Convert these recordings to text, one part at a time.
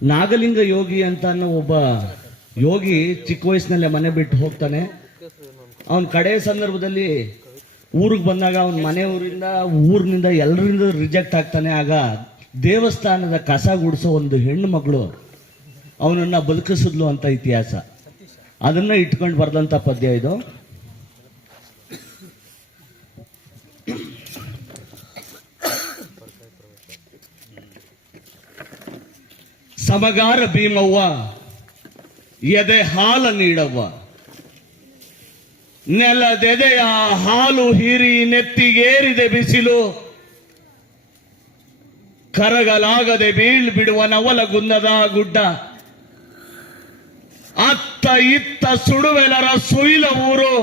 ನಾಗಲಿಂಗ ಯೋಗಿ ಅಂತ ಅನ್ನೋ ಒಬ್ಬ ಯೋಗಿ ಚಿಕ್ಕ ವಯಸ್ಸಿನಲ್ಲೇ ಮನೆ ಬಿಟ್ಟು ಹೋಗ್ತಾನೆ. ಅವನ ಕಡೆ ಸಂದರ್ಭದಲ್ಲಿ ಊರಿಗೆ ಬಂದಾಗ ಅವನ ಊರಿನಿಂದ ಎಲ್ಲರಿಂದ ರಿಜೆಕ್ಟ್ ಆಗ್ತಾನೆ. ಆಗ ದೇವಸ್ಥಾನದ ಕಸ ಗುಡಿಸೋ ಒಂದು ಹೆಣ್ಣು ಮಗಳು ಅವನನ್ನ ಬದುಕಿಸಿದ್ಲು ಅಂತ ಇತಿಹಾಸ. ಅದನ್ನ ಇಟ್ಕೊಂಡು ಬರ್ದಂತ ಪದ್ಯ ಇದು. ಸಮಗಾರ ಭೀಮವ್ವ ಎದೆ ಹಾಲ ನೀಡವ್ವ, ನೆಲದೆದೆಯ ಹಾಲು ಹೀರಿ ನೆತ್ತಿಗೇರಿದೆ ಬಿಸಿಲು, ಕರಗಲಾಗದೆ ಬಿಡುವ ನವಲಗುನ್ನದ ಗುಡ್ಡ, ಅತ್ತ ಇತ್ತ ಸುಡುವೆಲರ ಸುಯಿಲ ಊರು,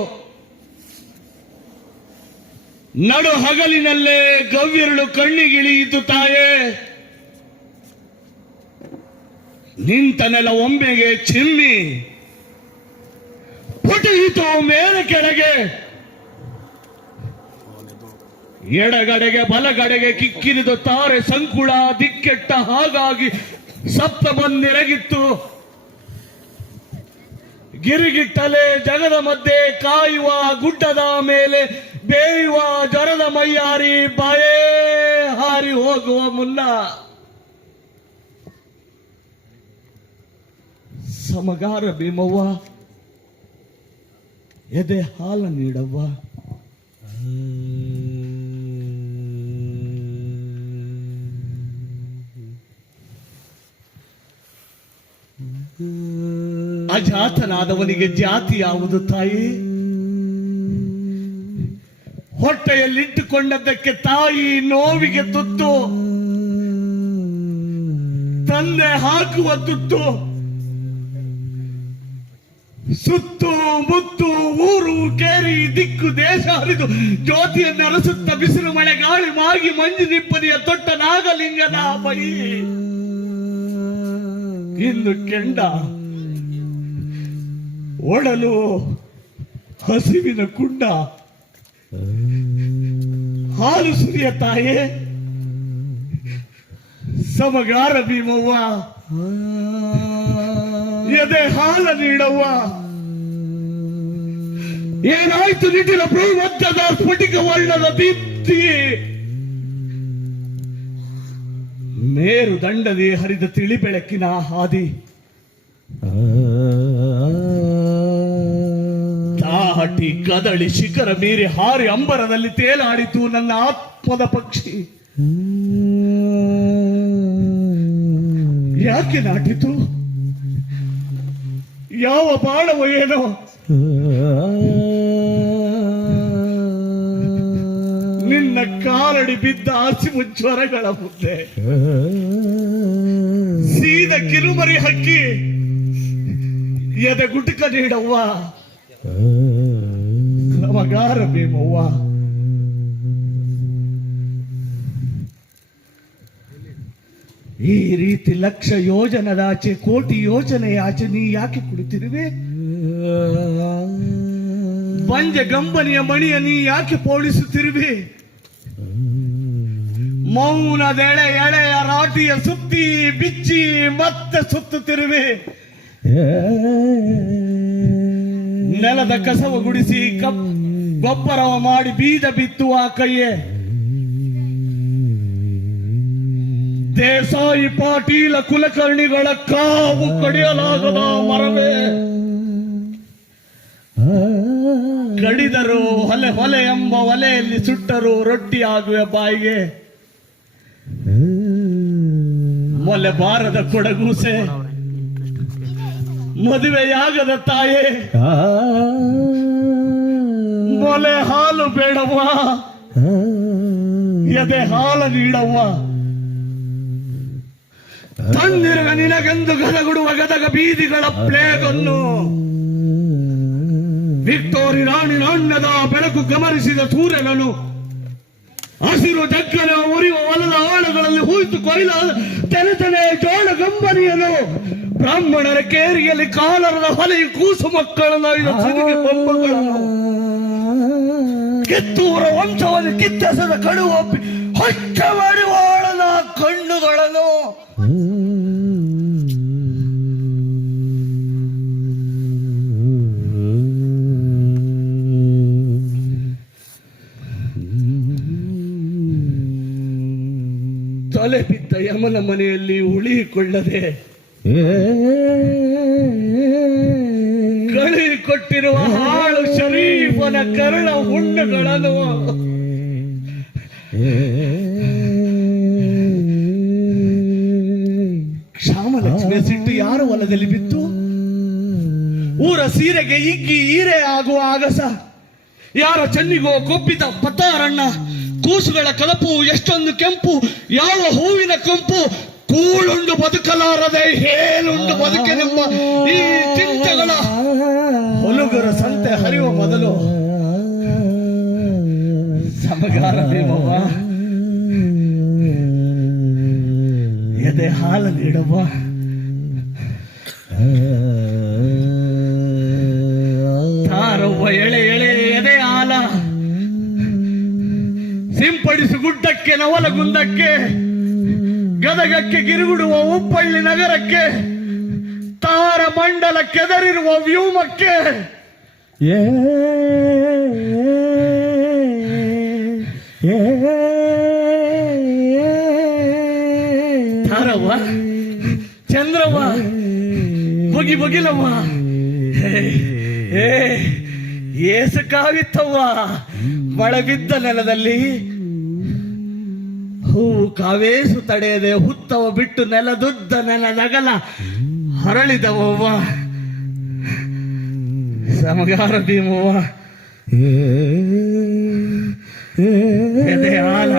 ನಡು ಹಗಲಿನಲ್ಲೇ ಗವ್ಯರುಳು ಕಣ್ಣಿಗಿಳಿಯಿತು ತಾಯೇ, ನಿಂತ ನೆಲ ಒಮ್ಮೆಗೆ ಚಿಮ್ಮಿ ಪುಟಿಯಿತು ಮೇಲೆ ಕೆಳಗೆ, ಎಡಗಡೆಗೆ ಬಲಗಡೆಗೆ ಕಿಕ್ಕಿರಿದು ತಾರೆ ಸಂಕುಳ ದಿಕ್ಕೆಟ್ಟ ಹಾಗಾಗಿ ಸಪ್ತ ಬಂದಿರಗಿತ್ತು, ಗಿರಿಗಿಟ್ಟಲೆ ಜಗದ ಮಧ್ಯೆ ಕಾಯುವ ಗುಡ್ಡದ ಮೇಲೆ ಬೇಯುವ ಜ್ವರದ ಮೈಯಾರಿ ಬಾಯೇ ಹಾರಿ ಹೋಗುವ ಮುನ್ನ ಸಮಗಾರ ಭೀಮವ್ವ ಎದೆ ಹಾಲ ನೀಡವ್ವ, ಅಜಾತನಾದವನಿಗೆ ಜಾತಿ ಯಾವುದು ತಾಯಿ? ಹೊಟ್ಟೆಯಲ್ಲಿಟ್ಟುಕೊಂಡದ್ದಕ್ಕೆ ತಾಯಿ ನೋವಿಗೆ ತುತ್ತು, ತಂದೆ ಹಾಕುವ ತುತ್ತು, ಸುತ್ತು ಮುತ್ತು ಊರು ಕೇರಿ ದಿಕ್ಕು ದೇಶ ಹರಿದು ಜ್ಯೋತಿಯನ್ನು ಅರಸುತ್ತ ಬಿಸಿಲು ಮಳೆ ಗಾಳಿ ಮಾಗಿ ಮಂಜು ನಿಪ್ಪನಿಯ ತೊಟ್ಟ ನಾಗಲಿಂಗನ ಬೈ, ಇನ್ನು ಕೆಂಡ ಒಡಲು ಹಸಿವಿನ ಕುಂಡ, ಹಾಲು ಸುರಿಯ ತಾಯೇ ಸಮಗಾರ ಭೀಮವ್ವ ಎದೆ ಹಾಲ ನೀಡವ್ವ, ಏನಾಯ್ತು ನಿಟ್ಟಿನ ಬೃಹತ್ತದ ಸ್ಫಟಿಕ ವರ್ಣದ ದೀಪ್ತಿ, ಮೇರು ದಂಡದಿ ಹರಿದ ತಿಳಿ ಬೆಳಕಿನ ಹಾದಿ, ತಾಟಿ ಕದಳಿ ಶಿಖರ ಮೀರಿ ಹಾರಿ ಅಂಬರದಲ್ಲಿ ತೇಲಾಡಿತು ನನ್ನ ಆತ್ಮದ ಪಕ್ಷಿ, ಯಾಕೆ ನಾಟಿತು? ಯಾವ ಬಾಳವೋ ಏನೋ ನಿನ್ನ ಕಾಲಡಿ ಬಿದ್ದ ಹಸಿವು ಜ್ವರಗಳ ಮುಂದೆ ಸೀದ ಕಿರುಮರಿ ಹಕ್ಕಿ ಎದೆ ಗುಟುಕ ನೀಡವ್ವ, ಸಮಗಾರ ಭೀಮವ್ವ. ಈ ರೀತಿ ಲಕ್ಷ ಯೋಜನದಾಚೆ ಕೋಟಿ ಯೋಜನೆಯಾಚೆ ನೀ ಯಾಕೆ ಕುಳಿತಿರುವೆ? ಬಂಜ ಗಂಬನಿಯ ಮಣಿಯ ನೀ ಯಾಕೆ ಪೋಣಿಸುತ್ತಿರುವೆ? ಮೌನದೆಳೆ ಎಳೆಯ ರಾಟಿಯ ಸುತ್ತಿ ಬಿಚ್ಚಿ ಮತ್ತೆ ಸುತ್ತುತ್ತಿರುವೆ. ನೆಲದ ಕಸವ ಗುಡಿಸಿ ಗೊಬ್ಬರವ ಮಾಡಿ ಬೀಜ ಬಿತ್ತುವ ಕೈಯೇ, ದೇಸಾಯಿ ಪಾಟೀಲ ಕುಲಕರ್ಣಿಗಳ ಕಾವು ಕಡಿಯಲಾಗದ ಮರವೇ, ಕಡಿದರು ಹೊಲೆ ಹೊಲೆ ಎಂಬ ಒಲೆಯಲ್ಲಿ ಸುಟ್ಟರು ರೊಟ್ಟಿ ಆಗುವ ಬಾಯಿಗೆ, ಮೊಲೆ ಬಾರದ ಕೊಡಗೂಸೆ ಮದುವೆಯಾಗದ ತಾಯೇ, ಮೊಲೆ ಹಾಲು ಬೇಡವ್ವ ಎದೆ ಹಾಲ ನೀಡವ್ವ, ತನ್ನಿರುಗ ನಿನಗೆಂದು ಗದಗುಡುವ ಗದಗ ಬೀದಿಗಳ ಪ್ಲೇಗನ್ನು, ವಿಕ್ಟೋರಿ ರಾಣಿ ನಾಣ್ಯದ ಬೆಳಕು ಗಮನಿಸಿದ ಸೂರ್ಯನನು, ಹಸಿರು ಜಗ್ಗನ ಉರಿಯುವ ಹೊಲದ ಆಳಗಳಲ್ಲಿ ಹೂಯ್ತು ಕೊಯ್ಲಾದ ತೆನೆ ಜೋಳ ಗಂಬನಿಯನು, ಬ್ರಾಹ್ಮಣರ ಕೇರಿಯಲ್ಲಿ ಕಾಲರದ ಹೊಲೆಯ ಕೂಸು ಮಕ್ಕಳನ್ನು ಕಿತ್ತೂರ ವಂಶವನ್ನು ಕಿತ್ತೆಸದ ಕಡುವಪ್ಪಿ ಹೊಚ್ಚ ಮಾಡಿ ಓಳದ ಕಣ್ಣುಗಳನ್ನು ತಲೆ ಬಿದ್ದ ಯಮನ ಮನೆಯಲ್ಲಿ ಉಳಿಕೊಳ್ಳದೆ ಕಳಿ ಕೊಟ್ಟಿರುವ ಹಾಳು ಶರೀಫನ ಕರುಳ ಹುಣ್ಣುಗಳನ್ನು ಶ್ಯಾಮಲಕ್ಷ್ಮಿಯ ಸಿಟ್ಟು ಯಾರ ಹೊಲದಲ್ಲಿ ಬಿತ್ತು? ಊರ ಸೀರೆಗೆ ಇಗ್ಗಿ ಈರೆ ಆಗುವ ಆಗಸ, ಯಾರ ಚೆನ್ನಿಗೋ ಕೊಬ್ಬಿದ ಪತ್ತಾರಣ್ಣ, ಕೂಸುಗಳ ಕಳಪು ಎಷ್ಟೊಂದು ಕೆಂಪು, ಯಾವ ಹೂವಿನ ಕೆಂಪು, ಕೂಳುಂಡು ಬದುಕಲಾರದೆ ಹೇಳುಂಡು ಬದುಕೆನೆಂಬ ಈ ಚಿಂತೆಗಳ ಹೊಲುಗರ ಸಂತೆ ಹರಿಯುವ ಮೊದಲು ಸಮಗಾರ ದೇವವ್ವ ಎದೆ ಹಾಲು ನೀಡವ್ವ. ತಾರವ್ವ ಎಳೆ ಎಳೆ ಎದೆ ಹಾಲ ಸಿಂಪಡಿಸು ಗುಡ್ಡಕ್ಕೆ, ನವಲಗುಂದಕ್ಕೆ, ಗದಗಕ್ಕೆ, ಗಿರುಗುಡುವ ಉಪ್ಪಳ್ಳಿ ನಗರಕ್ಕೆ, ತಾರ ಮಂಡಲ ಕೆದರಿರುವ ವ್ಯೂಮಕ್ಕೆ, ತಾರವ್ವ ಚಂದ್ರವ್ವ ಬುಗಿ ಬುಗಿಲವ್ವ ಏಸು ಕಾವಿತ್ತವ್ವ. ಮಳೆ ಬಿದ್ದ ನೆಲದಲ್ಲಿ ಹೂವು ಕಾವೇಸು ತಡೆಯದೆ ಹುತ್ತವ ಬಿಟ್ಟು ನೆಲದುದ್ದ ನೆಲ ನಗಲ ಹರಳಿದವವ್ವ. ಸಮಗಾರ ಭೀಮವ್ವ ಎದೆ ಹಾಲ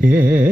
Yeah.